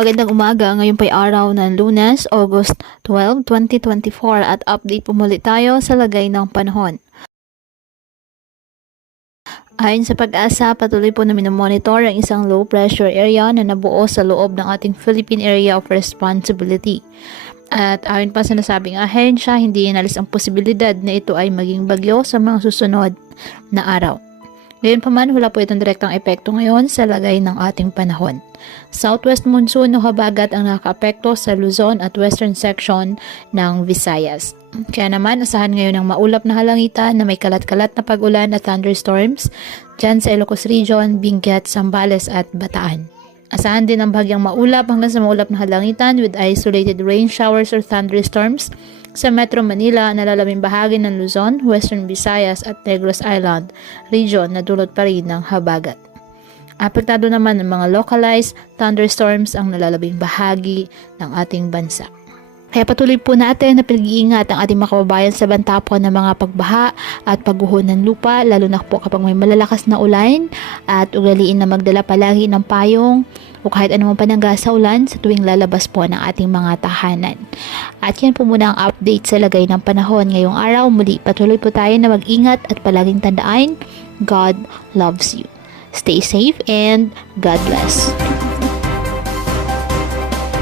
Magandang umaga, ngayon pa'y araw ng Lunes, August 12, 2024 at update po muli tayo sa lagay ng panahon. Ayon sa Pag-asa, patuloy po na minomonitor ang isang low pressure area na nabuo sa loob ng ating Philippine Area of Responsibility. At ayon pa sa nasabing ahensya, hindi inalis ang posibilidad na ito ay maging bagyo sa mga susunod na araw. Ngayon pa man, wala po itong direktang epekto ngayon sa lagay ng ating panahon. Southwest monsoon o habagat ang nakakaapekto sa Luzon at western section ng Visayas. Kaya naman, asahan ngayon ng maulap na halangitan na may kalat-kalat na pag-ulan at thunderstorms dyan sa Ilocos Region, Benguet, Zambales at Bataan. Asahan din ang bahagyang maulap hanggang sa maulap na halangitan with isolated rain showers or thunderstorms sa Metro Manila, nalalabing bahagi ng Luzon, Western Visayas at Negros Island region na dulot pa rin ng habagat. Apektado naman ng mga localized thunderstorms ang nalalabing bahagi ng ating bansa. Kaya patuloy po natin na pinag-iingat ang ating mga kababayan sa banta po ng mga pagbaha at pagguho ng lupa, lalo na po kapag may malalakas na ulan, at ugaliin na magdala palagi ng payong o kahit anumang panangga sa ulan sa tuwing lalabas po ng ating mga tahanan. At yan po muna ang update sa lagay ng panahon ngayong araw. Muli patuloy po tayo na mag-ingat at palaging tandaan, God loves you. Stay safe and God bless.